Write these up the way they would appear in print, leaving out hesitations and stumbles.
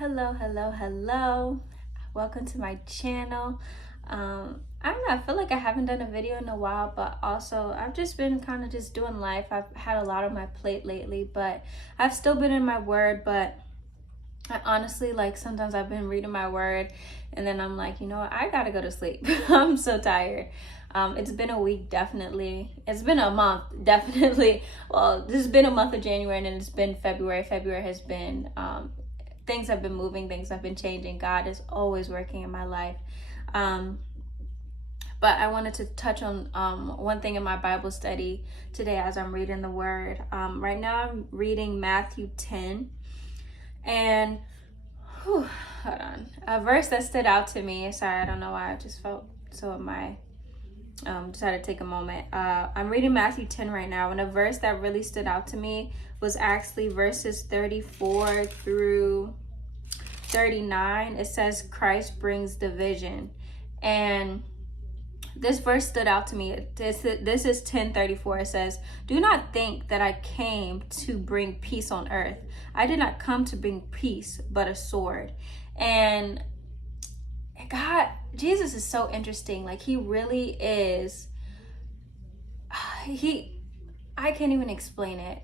Hello. Welcome to my channel. I don't know, I feel like I haven't done a video in a while, but also I've just been kind of just doing life. I've had a lot on my plate lately, but I've still been in my word. But I honestly, like, sometimes I've been reading my word and then I'm like, you know what, I gotta go to sleep. I'm so tired. It's been a week, definitely. It's been a month, definitely. Well, this has been a month of January and then it's been February. February has been things have been moving, things have been changing. God is always working in my life. But I wanted to touch on one thing in my Bible study today as I'm reading the word. Right now I'm reading Matthew 10. And hold on. A verse that stood out to me. Sorry, I don't know why. I just felt so in my just had to take a moment. I'm reading Matthew 10 right now, and a verse that really stood out to me was actually verses 34 through 39. It says Christ brings division, and this verse stood out to me. This is 10:34. It says, "Do not think that I came to bring peace on earth. I did not come to bring peace, but a sword." And Jesus is so interesting. Like, he really is. I can't even explain it.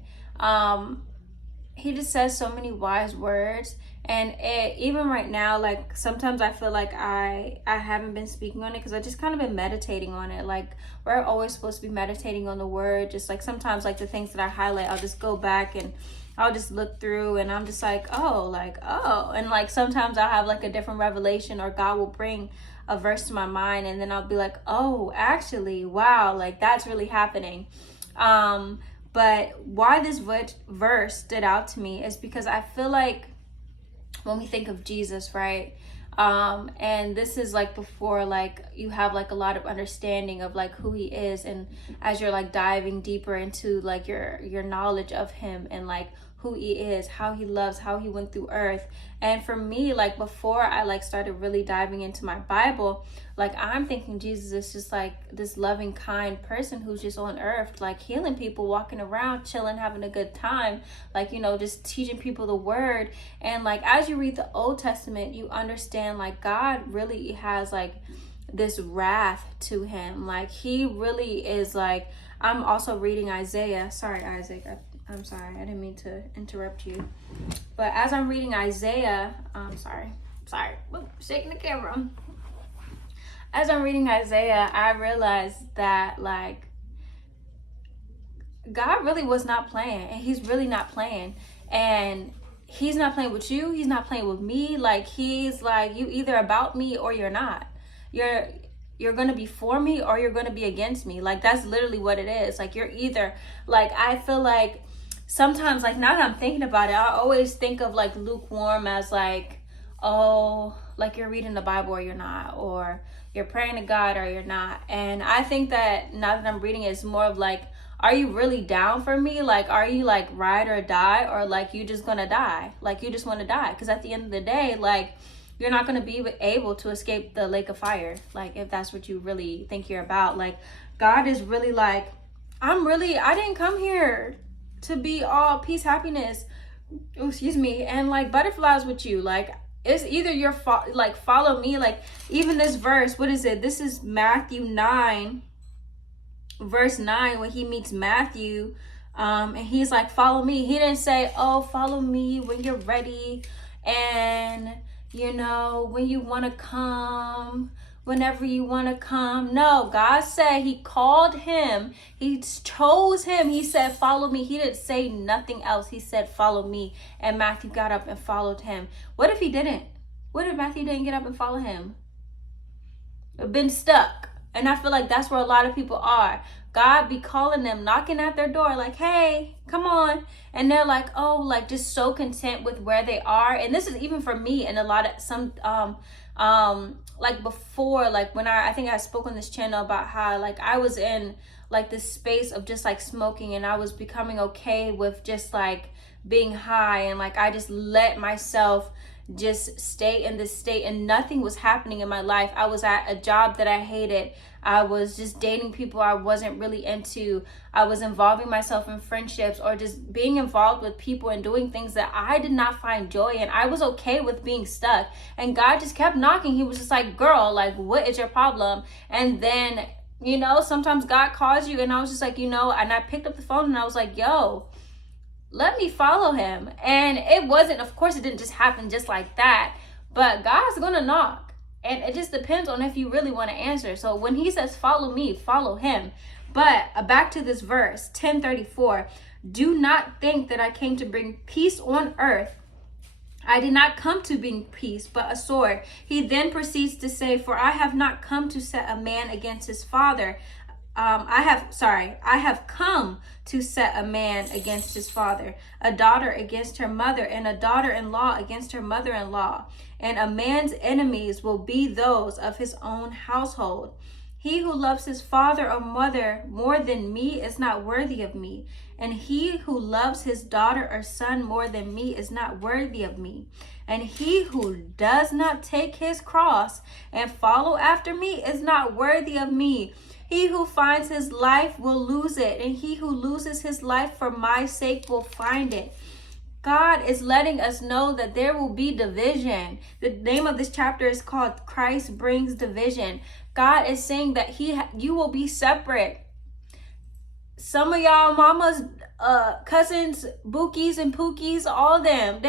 He just says so many wise words, and even right now, like, sometimes I feel like I haven't been speaking on it because I just kind of been meditating on it. Like, we're always supposed to be meditating on the word. Just like sometimes, like, the things that I highlight, I'll just go back and I'll just look through and I'm just like, oh, and like sometimes I'll have like a different revelation, or God will bring a verse to my mind and then I'll be like, oh, actually, wow, like that's really happening. But why this verse stood out to me is because I feel like when we think of Jesus, right? And this is like before, like, you have like a lot of understanding of like who he is, and as you're like diving deeper into like your knowledge of him and like who he is, how he loves, how he went through earth. And for me, like, before I like started really diving into my Bible, like, I'm thinking Jesus is just like this loving, kind person who's just on earth, like healing people, walking around, chilling, having a good time, like, you know, just teaching people the word. And like, as you read the Old Testament, you understand like God really has like this wrath to him. Like, he really is like, I'm also reading Isaiah. Sorry, Isaac. I'm sorry, I didn't mean to interrupt you. But as I'm reading Isaiah, sorry, whoop, shaking the camera. As I'm reading Isaiah, I realized that like God really was not playing, and he's really not playing. And he's not playing with you, he's not playing with me. Like, he's like, you either about me or you're not. You're gonna be for me or you're gonna be against me. Like, that's literally what it is. Like, you're either, like, I feel like sometimes, like, now that I'm thinking about it, I always think of like lukewarm as like, oh, like you're reading the Bible or you're not, or you're praying to God or you're not. And I think that now that I'm reading it, it's more of like, are you really down for me? Like, are you like ride or die, or like you just gonna die? Like, you just want to die? Because at the end of the day, like, you're not going to be able to escape the lake of fire. Like, if that's what you really think you're about. Like, God is really like, I didn't come here to be all peace, happiness, and like butterflies with you. Like, it's either you're like, follow me. Like, even this verse, what is it? This is Matthew 9, verse 9, when he meets Matthew. And he's like, follow me. He didn't say, oh, follow me when you're ready, and you know, when you want to come, whenever you want to come. No, God said, he called him, he chose him, he said, follow me. He didn't say nothing else. He said, follow me. And Matthew got up and followed him. What if he didn't? What if Matthew didn't get up and follow him? Been stuck. And I feel like that's where a lot of people are. God be calling them, knocking at their door, like, hey, come on. And they're like, oh, like, just so content with where they are. And this is even for me, and a lot of like before, like when I think I spoke on this channel about how like I was in like this space of just like smoking, and I was becoming okay with just like being high, and like I just let myself just stay in this state, and nothing was happening in my life. I was at a job that I hated. I was just dating people I wasn't really into. I was involving myself in friendships or just being involved with people and doing things that I did not find joy in. I was okay with being stuck. And God just kept knocking. He was just like, girl, like, what is your problem? And then, you know, sometimes God calls you, and I was just like, you know, and I picked up the phone and I was like, yo, let me follow him. And it wasn't, of course, it didn't just happen just like that, but God's gonna knock. And it just depends on if you really want to answer. So when he says, follow me, follow him. But back to this verse, 10:34. Do not think that I came to bring peace on earth. I did not come to bring peace, but a sword. He then proceeds to say, for I have not come to set a man against his father. I have come to set a man against his father, a daughter against her mother, and a daughter-in-law against her mother-in-law. And a man's enemies will be those of his own household. He who loves his father or mother more than me is not worthy of me. And he who loves his daughter or son more than me is not worthy of me. And he who does not take his cross and follow after me is not worthy of me. He who finds his life will lose it, and he who loses his life for my sake will find it. God is letting us know that there will be division. The name of this chapter is called Christ Brings Division. God is saying that you will be separate. Some of y'all mamas, cousins, bookies and pookies, all them,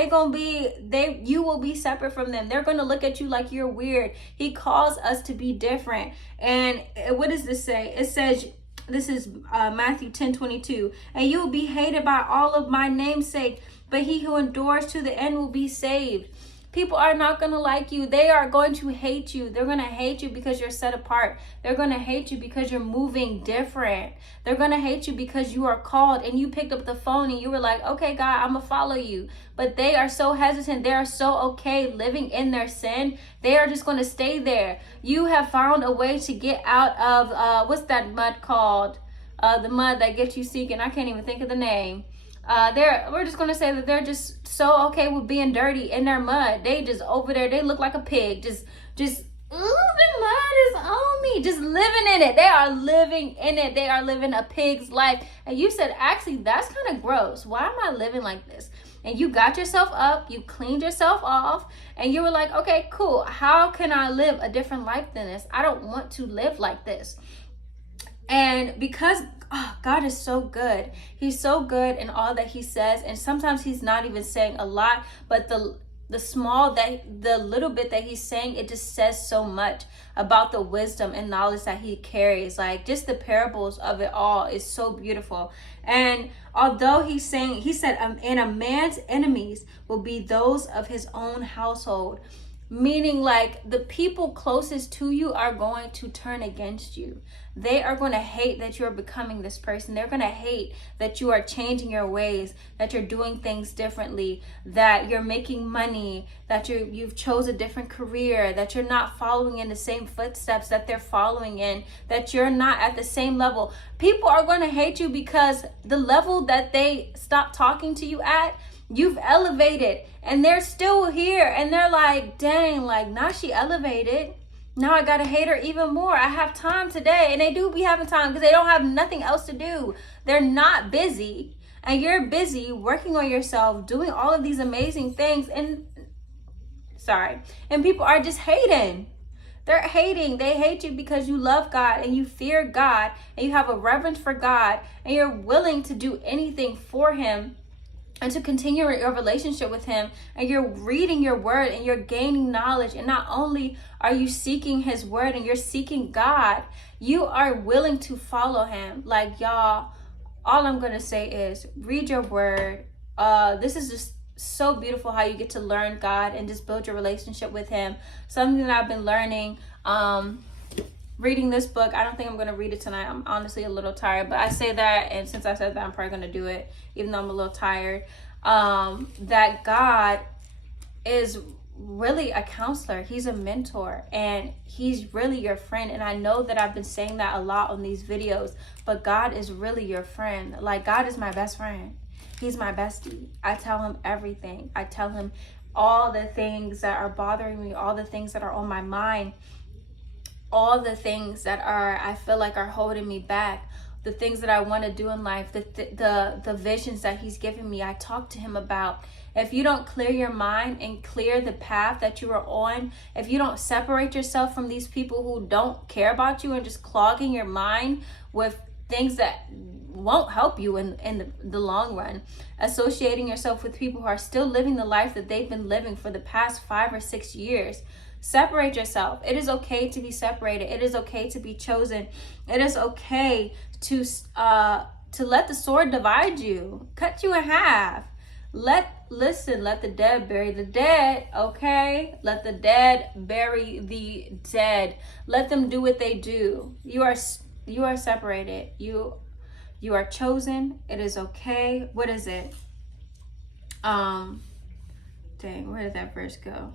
you will be separate from them. They're going to look at you like you're weird. He calls us to be different. And what does this say? It says, this is Matthew 10:22. And you will be hated by all of my name's sake, but he who endures to the end will be saved. People are not going to like you. They are going to hate you. They're going to hate you because you're set apart. They're going to hate you because you're moving different. They're going to hate you because you are called and you picked up the phone and you were like, okay, God, I'm going to follow you. But they are so hesitant. They are so okay living in their sin. They are just going to stay there. You have found a way to get out of, what's that mud called? The mud that gets you seeking. I can't even think of the name. We're just going to say that they're just so okay with being dirty in their mud. They just over there, they look like a pig. Just, ooh, the mud is on me. Just living in it. They are living in it. They are living a pig's life. And you said, actually, that's kind of gross. Why am I living like this? And you got yourself up, you cleaned yourself off, and you were like, okay, cool. How can I live a different life than this? I don't want to live like this. And because God is so good. He's so good in all that he says. And sometimes he's not even saying a lot, but the little bit that he's saying, it just says so much about the wisdom and knowledge that he carries. Like, just the parables of it all is so beautiful. And although he said, and a man's enemies will be those of his own household. Meaning, like, the people closest to you are going to turn against you. They are going to hate that you're becoming this person. They're going to hate that you are changing your ways, that you're doing things differently, that you're making money, that you've chose a different career, that you're not following in the same footsteps that they're following in, that you're not at the same level. People are going to hate you because the level that they stopped talking to you at, you've elevated, and they're still here, and they're like, dang, like, now she elevated. Now I gotta hate her even more. I have time today. And they do be having time because they don't have nothing else to do. They're not busy. And you're busy working on yourself, doing all of these amazing things. And people are just hating. They're hating. They hate you because you love God and you fear God and you have a reverence for God and you're willing to do anything for him and to continue your relationship with him, and you're reading your word and you're gaining knowledge. And not only are you seeking his word and you're seeking God, you are willing to follow him. Like, y'all, all I'm going to say is read your word. This is just so beautiful how you get to learn God and just build your relationship with him. Something that I've been learning, reading this book. I don't think I'm going to read it tonight. I'm honestly a little tired, but I say that, and since I said that, I'm probably going to do it, even though I'm a little tired. That God is really a counselor. He's a mentor, and he's really your friend. And I know that I've been saying that a lot on these videos, but God is really your friend. Like, God is my best friend. He's my bestie. I tell him everything. I tell him all the things that are bothering me, all the things that are on my mind, all the things that I feel like are holding me back, the things that I want to do in life, the visions that he's given me, I talk to him about. If you don't clear your mind and clear the path that you are on, if you don't separate yourself from these people who don't care about you and just clogging your mind with things that won't help you in the long run, associating yourself with people who are still living the life that they've been living for the past 5 or 6 years, separate yourself. It is okay to be separated. It is okay to be chosen. It is okay to let the sword divide you, cut you in half. Let the dead bury the dead, okay? Let the dead bury the dead. Let them do what they do. You are separated. You are chosen. It is okay. What is it? Dang, where did that verse go?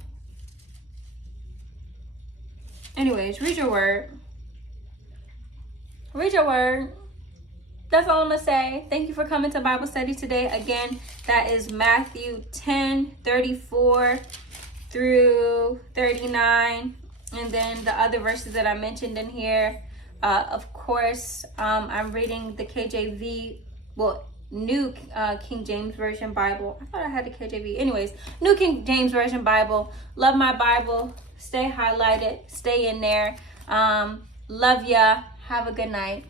Anyways, read your word. Read your word. That's all I'm going to say. Thank you for coming to Bible study today. Again, that is Matthew 10:34 through 39. And then the other verses that I mentioned in here. Of course, I'm reading the KJV, New King James Version Bible. I thought I had the KJV. Anyways, New King James Version Bible. Love my Bible. Stay highlighted. Stay in there. Love ya. Have a good night.